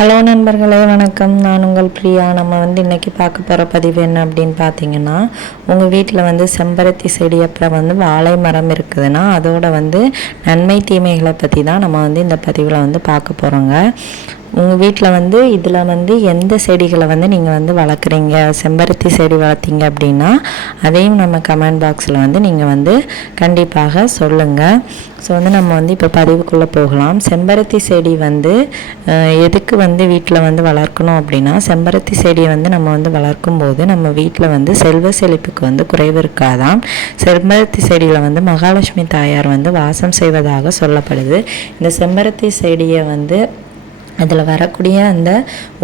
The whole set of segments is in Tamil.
ஹலோ நண்பர்களே வணக்கம். நான் உங்கள் பிரியா. நம்ம வந்து இன்றைக்கி பார்க்க போகிற பதிவு என்ன அப்படின்னு பார்த்தீங்கன்னா உங்கள் வீட்டில் வந்து செம்பருத்தி செடி அப்புறம் வந்து வாழை மரம் இருக்குதுன்னா அதோட வந்து நன்மை தீமைகளை பற்றி தான் நம்ம வந்து இந்த பதிவில் வந்து பார்க்க போகிறோங்க உங்கள் வீட்டில் வந்து இதில் வந்து எந்த செடிகளை வந்து நீங்கள் வந்து வளர்க்குறீங்க? செம்பருத்தி செடி வளர்த்தீங்க அப்படின்னா அதையும் நம்ம கமெண்ட் பாக்ஸில் வந்து நீங்கள் வந்து கண்டிப்பாக சொல்லுங்கள் ஸோ வந்து நம்ம வந்து இப்போ பதிவுக்குள்ளே போகலாம். செம்பருத்தி செடி வந்து எதுக்கு வந்து வீட்டில் வந்து வளர்க்கணும் அப்படின்னா செம்பருத்தி செடியை வந்து நம்ம வந்து வளர்க்கும் போது நம்ம வீட்டில் வந்து செல்வ செழிப்புக்கு வந்து குறைவு இருக்காதாம். செம்பருத்தி செடியில் வந்து மகாலட்சுமி தாயார் வந்து வாசம் செய்வதாக சொல்லப்படுது. இந்த செம்பருத்தி செடியை வந்து அதில் வரக்கூடிய அந்த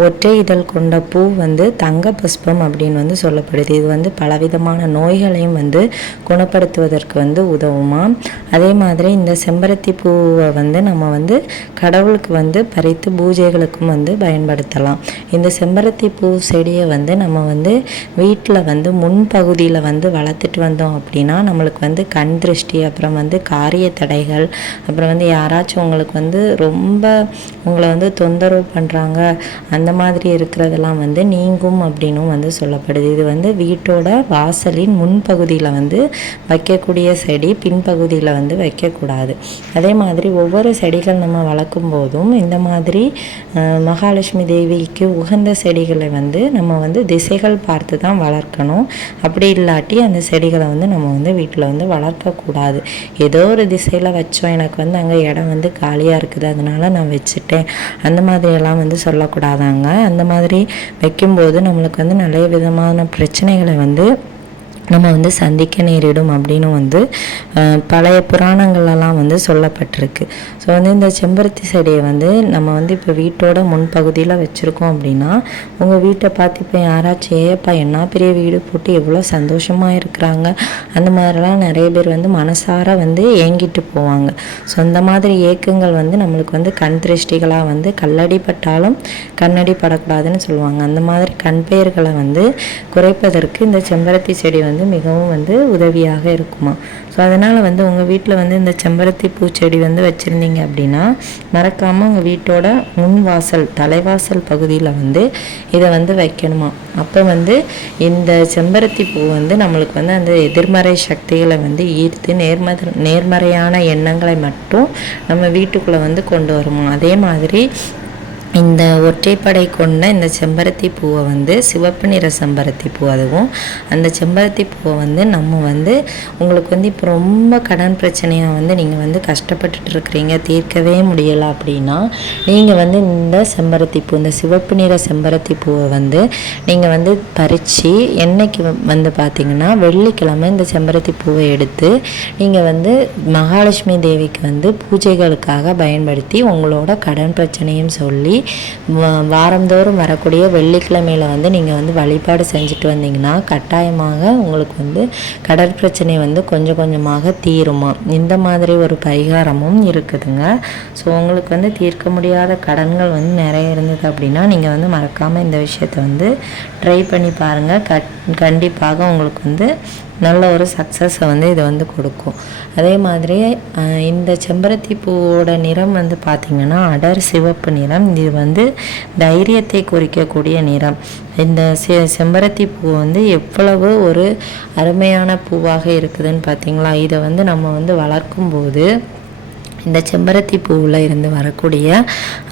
ஒற்றை இதழ் கொண்ட பூ வந்து தங்க புஷ்பம் அப்படின்னு வந்து சொல்லப்படுது. இது வந்து பலவிதமான நோய்களையும் வந்து குணப்படுத்துவதற்கு வந்து உதவுமா? அதே மாதிரி இந்த செம்பருத்தி பூவை வந்து நம்ம வந்து கடவுளுக்கு வந்து பறித்து பூஜைகளுக்கும் வந்து பயன்படுத்தலாம். இந்த செம்பருத்தி பூ செடியை வந்து நம்ம வந்து வீட்டில் வந்து முன்பகுதியில் வந்து வளர்த்துட்டு வந்தோம் அப்படின்னா நம்மளுக்கு வந்து கண் திருஷ்டி அப்புறம் வந்து காரிய தடைகள் அப்புறம் வந்து யாராச்சும் உங்களுக்கு வந்து ரொம்ப உங்களை வந்து தொந்தரவு பண்ணுறாங்க அந்த மாதிரி இருக்கிறதெல்லாம் வந்து நீங்கும் அப்படின்னும் வந்து சொல்லப்படுது. இது வந்து வீட்டோட வாசலின் முன்பகுதியில் வந்து வைக்கக்கூடிய செடி பின்பகுதியில் வந்து வைக்கக்கூடாது. அதே மாதிரி ஒவ்வொரு செடிகள் நம்ம வளர்க்கும் போதும் இந்த மாதிரி மகாலட்சுமி தேவிக்கு உகந்த செடிகளை வந்து நம்ம வந்து திசைகள் பார்த்து தான் வளர்க்கணும். அப்படி இல்லாட்டி அந்த செடிகளை வந்து நம்ம வந்து வீட்டில் வந்து வளர்க்கக்கூடாது. ஏதோ ஒரு திசையில் வச்சோம். எனக்கு வந்து அங்கே இடம் வந்து காலியாக இருக்குது. அதனால நான் வச்சுட்டேன். அந்த அந்த மாதிரியெல்லாம் வந்து சொல்லக்கூடாதாங்க. அந்த மாதிரி வைக்கும்போது நம்மளுக்கு வந்து நிறைய விதமான பிரச்சனைகளை வந்து நம்ம வந்து சந்திக்க நேரிடும் அப்படின்னு வந்து பழைய புராணங்கள்லாம் வந்து சொல்லப்பட்டிருக்கு. ஸோ வந்து இந்த செம்பருத்தி செடியை வந்து நம்ம வந்து இப்போ வீட்டோட முன்பகுதியில் வச்சுருக்கோம் அப்படின்னா உங்கள் வீட்டை பார்த்து இப்போ யாராச்சும் ஏப்பா என்ன பெரிய வீடு போட்டு எவ்வளோ சந்தோஷமாக இருக்கிறாங்க? அந்த மாதிரிலாம் நிறைய பேர் வந்து மனசார வந்து ஏங்கிட்டு போவாங்க. ஸோ அந்த மாதிரி ஏக்கங்கள் வந்து நம்மளுக்கு வந்து கண் திருஷ்டிகளாக வந்து கல்லடி பட்டாலும் கண்ணடி படக்கூடாதுன்னு சொல்லுவாங்க. அந்த மாதிரி கண் பெயர்களை வந்து குறைப்பதற்கு இந்த செம்பருத்தி செடி வந்து மிகவும் வந்து உதவியாக இருக்குமா? ஸோ அதனால் வந்து உங்கள் வீட்டில் வந்து இந்த செம்பருத்தி பூச்செடி வந்து வச்சுருந்தீங்க அப்படின்னா மறக்காமல் உங்கள் வீட்டோட முன் வாசல் தலைவாசல் பகுதியில் வந்து இதை வந்து வைக்கணுமா? அப்போ வந்து இந்த செம்பருத்தி பூ வந்து நம்மளுக்கு வந்து அந்த எதிர்மறை சக்திகளை வந்து ஈர்த்து நேர்மத நேர்மறையான எண்ணங்களை மட்டும் நம்ம வீட்டுக்குள்ளே வந்து கொண்டு வருமா? அதே மாதிரி இந்த ஒற்றைப்படை கொண்ட இந்த செம்பருத்தி பூவை வந்து சிவப்பு நிற செம்பருத்தி பூ அதுவும். அந்த செம்பருத்தி பூவை வந்து நம்ம வந்து உங்களுக்கு வந்து இப்போ ரொம்ப கடன் பிரச்சனையாக வந்து நீங்கள் வந்து கஷ்டப்பட்டுட்டு இருக்கிறீங்க தீர்க்கவே முடியலை அப்படின்னா நீங்கள் வந்து இந்த செம்பருத்தி பூ இந்த சிவப்பு நிற செம்பருத்தி பூவை வந்து நீங்கள் வந்து பறித்து என்னைக்கு வந்து பார்த்தீங்கன்னா வெள்ளிக்கிழமை இந்த செம்பருத்தி பூவை எடுத்து நீங்கள் வந்து மகாலட்சுமி தேவிக்கு வந்து பூஜைகளுக்காக பயன்படுத்தி உங்களோட கடன் பிரச்சனையும் சொல்லி வாரந்தோறும் வரக்கூடிய வெள்ளிக்கிழமையில வந்து நீங்கள் வந்து வழிபாடு செஞ்சுட்டு வந்தீங்கன்னா கட்டாயமாக உங்களுக்கு வந்து கடற்பிரச்சனை வந்து கொஞ்சம் கொஞ்சமாக தீருமா? இந்த மாதிரி ஒரு பரிகாரமும் இருக்குதுங்க. ஸோ உங்களுக்கு வந்து தீர்க்க முடியாத கடன்கள் வந்து நிறைய இருந்தது அப்படின்னா நீங்கள் வந்து மறக்காமல் இந்த விஷயத்தை வந்து ட்ரை பண்ணி பாருங்கள் கட் கண்டிப்பாக உங்களுக்கு வந்து நல்ல ஒரு சக்ஸஸை வந்து இது வந்து கொடுக்கும். அதே மாதிரி இந்த செம்பருத்தி பூவோட நிறம் வந்து பார்த்திங்கன்னா அடர் சிவப்பு நிறம். இது வந்து தைரியத்தை குறிக்கக்கூடிய நிறம். இந்த செ செம்பருத்தி பூ வந்து எவ்வளவு ஒரு அருமையான பூவாக இருக்குதுன்னு பார்த்தீங்களா இதை வந்து நம்ம வந்து வளர்க்கும் போது இந்த செம்பருத்தி பூவில் இருந்து வரக்கூடிய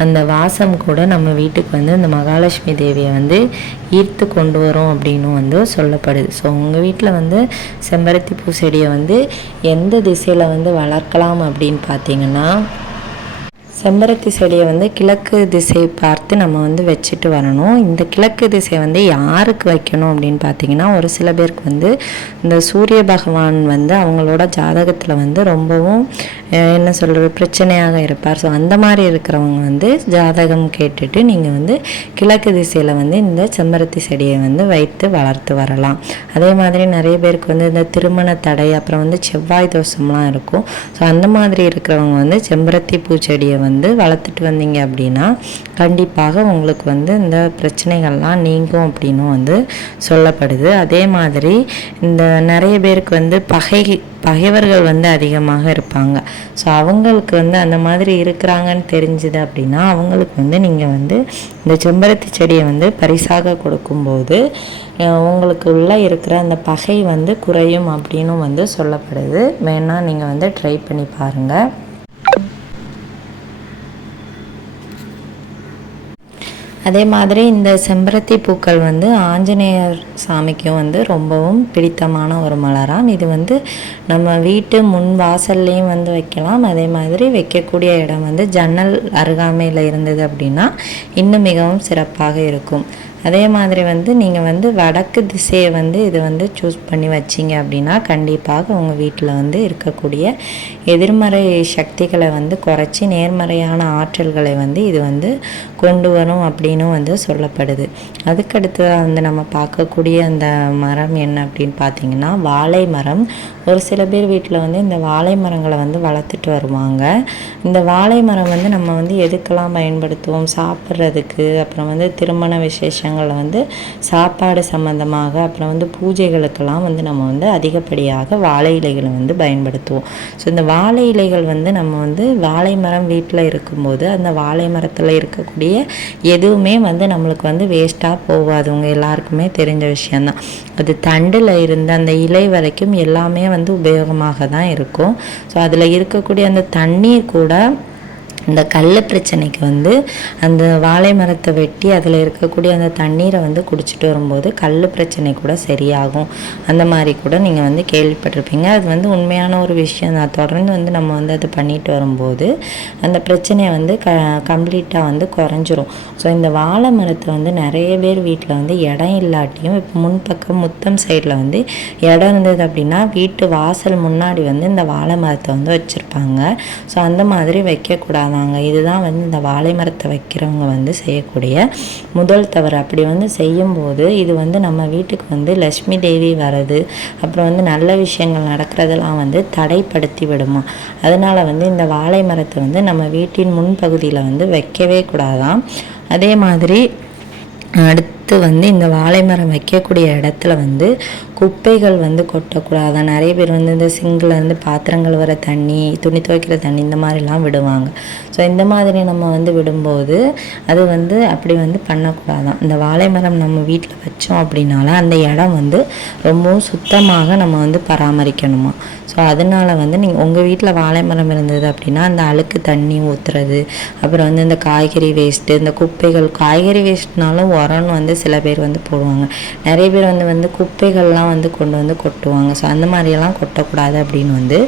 அந்த வாசம் கூட நம்ம வீட்டுக்கு வந்து இந்த மகாலட்சுமி தேவியை வந்து ஈர்த்து கொண்டு வரும் அப்படின்னும் வந்து சொல்லப்படுது. ஸோ உங்கள் வீட்டில் வந்து செம்பருத்தி பூ செடியை வந்து எந்த திசையில் வந்து வளர்க்கலாம் அப்படின்னு பார்த்தீங்கன்னா செம்பருத்தி செடியை வந்து கிழக்கு திசை பார்த்து நம்ம வந்து வச்சுட்டு வரணும். இந்த கிழக்கு திசை வந்து யாருக்கு வைக்கணும் அப்படின்னு பார்த்தீங்கன்னா ஒரு சில பேருக்கு வந்து இந்த சூரிய பகவான் வந்து அவங்களோட ஜாதகத்தில் வந்து ரொம்பவும் என்ன சொல்கிறது பிரச்சனையாக இருப்பார். ஸோ அந்த மாதிரி இருக்கிறவங்க வந்து ஜாதகம் கேட்டுட்டு நீங்கள் வந்து கிழக்கு திசையில் வந்து இந்த செம்பருத்தி செடியை வந்து வைத்து வளர்த்து வரலாம். அதே மாதிரி நிறைய பேருக்கு வந்து இந்த திருமண தடை அப்புறம் வந்து செவ்வாய் தோஷம்லாம் இருக்கும். ஸோ அந்த மாதிரி இருக்கிறவங்க வந்து செம்பருத்தி பூச்செடியை வந்து வந்து வளர்த்துட்டு வந்தீங்க அப்படின்னா கண்டிப்பாக உங்களுக்கு வந்து இந்த பிரச்சனைகள்லாம் நீங்கும் அப்படின்னு வந்து சொல்லப்படுது. அதே மாதிரி இந்த நிறைய பேருக்கு வந்து பகை பகைவர்கள் வந்து அதிகமாக இருப்பாங்க. ஸோ அவங்களுக்கு வந்து அந்த மாதிரி இருக்கிறாங்கன்னு தெரிஞ்சுது அப்படின்னா அவங்களுக்கு வந்து நீங்கள் வந்து இந்த செம்பருத்தி செடியை வந்து பரிசாக கொடுக்கும்போது உங்களுக்கு உள்ளே இருக்கிற அந்த பகை வந்து குறையும் அப்படின்னு வந்து சொல்லப்படுது. வேணால் நீங்கள் வந்து ட்ரை பண்ணி பாருங்கள் அதே மாதிரி இந்த செம்பருத்தி பூக்கள் வந்து ஆஞ்சநேயர் சாமிக்கும் வந்து ரொம்பவும் பிடித்தமான ஒரு மலராம். இது வந்து நம்ம வீட்டு முன் வாசல்லையும் வந்து வைக்கலாம். அதே மாதிரி வைக்கக்கூடிய இடம் வந்து ஜன்னல் அருகாமையில் இருந்தது அப்படின்னா இன்னும் மிகவும் சிறப்பாக இருக்கும். அதே மாதிரி வந்து நீங்கள் வந்து வடக்கு திசையை வந்து இது வந்து சூஸ் பண்ணி வச்சிங்க அப்படின்னா கண்டிப்பாக உங்கள் வீட்டில் வந்து இருக்கக்கூடிய எதிர்மறை சக்திகளை வந்து குறைச்சி நேர்மறையான ஆற்றல்களை வந்து இது வந்து கொண்டு வரும் அப்படின்னு வந்து சொல்லப்படுது. அதுக்கடுத்து வந்து நம்ம பார்க்கக்கூடிய அந்த மரம் என்ன அப்படின்னு பார்த்தீங்கன்னா வாழை மரம். ஒரு சில பேர் வீட்டில் வந்து இந்த வாழை மரங்களை வந்து வளர்த்துட்டு வருவாங்க. இந்த வாழை மரம் வந்து நம்ம வந்து எதுக்கெல்லாம் பயன்படுத்துவோம்? சாப்பிட்றதுக்கு அப்புறம் வந்து திருமண விசேஷங்களில் வந்து சாப்பாடு சம்மந்தமாக அப்புறம் வந்து பூஜைகளுக்கெல்லாம் வந்து நம்ம வந்து அதிகப்படியாக வாழை இலைகளை வந்து பயன்படுத்துவோம். ஸோ இந்த வாழை இலைகள் வந்து நம்ம வந்து வாழை மரம் வீட்டில் இருக்கும்போது அந்த வாழை மரத்தில் இருக்கக்கூடிய எதுவுமே வந்து நம்மளுக்கு வந்து வேஸ்ட்டாக போகாது. உங்கள் எல்லாருக்குமே தெரிஞ்ச விஷயந்தான் அது தண்டில் இருந்து அந்த இலை வரைக்கும் எல்லாமே வந்து உபயோகமாக தான் இருக்கும். ஸோ அதில் இருக்கக்கூடிய அந்த தண்ணீர் கூட இந்த கல் பிரச்சனைக்கு வந்து அந்த வாழை மரத்தை வெட்டி அதில் இருக்கக்கூடிய அந்த தண்ணீரை வந்து குடிச்சிட்டு வரும்போது கல் பிரச்சனை கூட சரியாகும். அந்த மாதிரி கூட நீங்கள் வந்து கேள்விப்பட்டிருப்பீங்க. அது வந்து உண்மையான ஒரு விஷயம் தான். தொடர்ந்து வந்து நம்ம வந்து அதை பண்ணிட்டு வரும்போது அந்த பிரச்சனையை வந்து க கம்ப்ளீட்டாக வந்து குறைஞ்சிரும். ஸோ இந்த வாழை மரத்தை வந்து நிறைய பேர் வீட்டில் வந்து இடம் இல்லாட்டியும் இப்போ முன்பக்கம் முத்தம் சைடில் வந்து இடம் இருந்தது அப்படின்னா வீட்டு வாசல் முன்னாடி வந்து இந்த வாழை மரத்தை வந்து வச்சுருப்பாங்க. ஸோ அந்த மாதிரி வைக்கக்கூடாது. சொல்லுவாங்க. இதுதான் வந்து இந்த வாழை மரத்தை வைக்கிறவங்க வந்து செய்யக்கூடிய முதல் தவறு. அப்படி வந்து செய்யும்போது இது வந்து நம்ம வீட்டுக்கு வந்து லக்ஷ்மி தேவி வர்றது அப்புறம் வந்து நல்ல விஷயங்கள் நடக்கிறதெல்லாம் வந்து தடைப்படுத்தி விடுமா? அதனால் வந்து இந்த வாழை மரத்தை வந்து நம்ம வீட்டின் முன்பகுதியில் வந்து வைக்கவே கூடாதான் அதே மாதிரி அடுத்து அடுத்து வந்து இந்த வாழை மரம் வைக்கக்கூடிய இடத்துல வந்து குப்பைகள் வந்து கொட்டக்கூடாது. நிறைய பேர் வந்து இந்த சிங்கில் இருந்து பாத்திரங்கள் வர தண்ணி துணி துவைக்கிற தண்ணி இந்த மாதிரிலாம் விடுவாங்க. ஸோ இந்த மாதிரி நம்ம வந்து விடும்போது அது வந்து அப்படி வந்து பண்ணக்கூடாதான். இந்த வாழை மரம் நம்ம வீட்டில் வச்சோம் அப்படின்னால அந்த இடம் வந்து ரொம்பவும் சுத்தமாக நம்ம வந்து பராமரிக்கணுமா? ஸோ அதனால் வந்து நீங்கள் உங்கள் வீட்டில் வாழை மரம் இருந்தது அப்படின்னா அந்த அழுக்கு தண்ணி ஊற்றுறது அப்புறம் வந்து இந்த காய்கறி வேஸ்ட்டு இந்த குப்பைகள் காய்கறி வேஸ்ட்னாலும் உரம்னு வந்து சில பேர் வந்து போடுவாங்க. நிறைய பேர் வந்து வந்து குப்பைகள்லாம் வந்து கொண்டு வந்து கொட்டுவாங்க. ஸோ அந்த மாதிரியெல்லாம் கொட்டக்கூடாது அப்படின்னு வந்து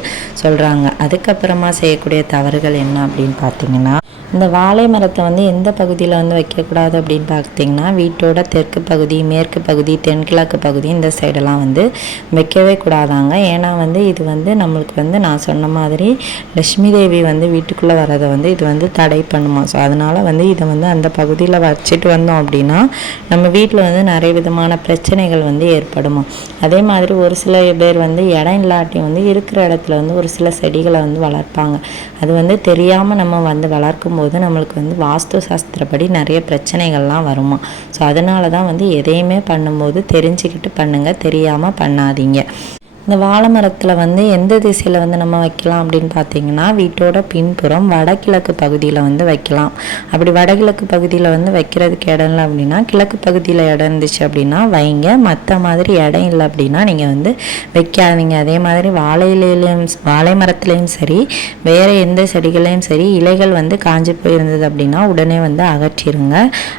சொல்கிறாங்க அதுக்கப்புறமா செய்யக்கூடிய தவறுகள் என்ன அப்படின்னு பார்த்தீங்கன்னா இந்த வாழை மரத்தை வந்து எந்த பகுதியில் வந்து வைக்கக்கூடாது அப்படின்னு பார்த்தீங்கன்னா வீட்டோட தெற்கு பகுதி மேற்கு பகுதி தென்கிழக்கு பகுதி இந்த சைடெல்லாம் வந்து வைக்கவே கூடாதாங்க. ஏன்னா வந்து இது வந்து நம்மளுக்கு வந்து நான் சொன்ன மாதிரி லக்ஷ்மி தேவி வந்து வீட்டுக்குள்ளே வரதை வந்து இது வந்து தடை பண்ணுமா. ஸோ அதனால் வந்து இதை வந்து அந்த பகுதியில் வச்சுட்டு வந்தோம் அப்படின்னா நம்ம வீட்டில் வந்து நிறைய விதமான பிரச்சனைகள் வந்து ஏற்படுமா. அதே மாதிரி ஒரு சில பேர் வந்து இடம் இல்லாட்டி வந்து இருக்கிற இடத்துல வந்து ஒரு சில செடிகளை வந்து வளர்ப்பாங்க. அது வந்து தெரியாமல் நம்ம வந்து வளர்க்கும் போது நம்மளுக்கு வந்து வாஸ்து சாஸ்திரப்படி நிறைய பிரச்சனைகள்லாம் வருமா? ஸோ அதனால தான் வந்து எதையுமே பண்ணும்போது தெரிஞ்சுக்கிட்டு பண்ணுங்கள் தெரியாமல் பண்ணாதீங்க. இந்த வாழை மரத்தில் வந்து எந்த திசையில் வந்து நம்ம வைக்கலாம் அப்படின்னு பார்த்தீங்கன்னா வீட்டோட பின்புறம் வடகிழக்கு பகுதியில் வந்து வைக்கலாம். அப்படி வடகிழக்கு பகுதியில் வந்து வைக்கிறதுக்கு இடம் இல்லை அப்படின்னா கிழக்கு பகுதியில் இடம் இருந்துச்சு அப்படின்னா வைங்க. மற்ற மாதிரி இடம் இல்லை அப்படின்னா நீங்கள் வந்து வைக்காதீங்க. அதே மாதிரி வாழை இலையிலையும் வாழை மரத்துலேயும் சரி வேறு எந்த செடிகளையும் சரி இலைகள் வந்து காஞ்சி போயிருந்தது அப்படின்னா உடனே வந்து அகற்றிடுங்க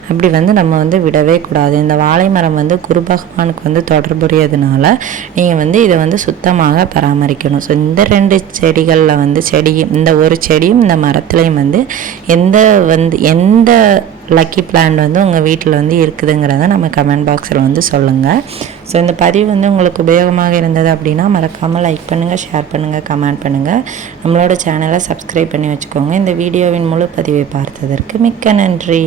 அப்படி வந்து நம்ம வந்து விடவே கூடாது. இந்த வாழை மரம் வந்து குரு பகவானுக்கு வந்து தொடர்புடையதுனால நீங்கள் வந்து இதை வந்து சுத்தமாக பராமரிக்கணும். ஸோ இந்த ரெண்டு செடிகளில் வந்து செடியும் இந்த ஒரு செடியும் இந்த மரத்துலேயும் வந்து எந்த வந்து எந்த லக்கி பிளான் வந்து உங்கள் வீட்டில் வந்து இருக்குதுங்கிறத நம்ம கமெண்ட் பாக்ஸில் வந்து சொல்லுங்கள் ஸோ இந்த பதிவு வந்து உங்களுக்கு உபயோகமாக இருந்தது அப்படின்னா மறக்காமல் லைக் பண்ணுங்கள் ஷேர் பண்ணுங்கள் கமெண்ட் பண்ணுங்கள் நம்மளோட சேனலை சப்ஸ்கிரைப் பண்ணி வச்சுக்கோங்க. இந்த வீடியோவின் முழு பதிவை பார்த்ததற்கு மிக்க நன்றி.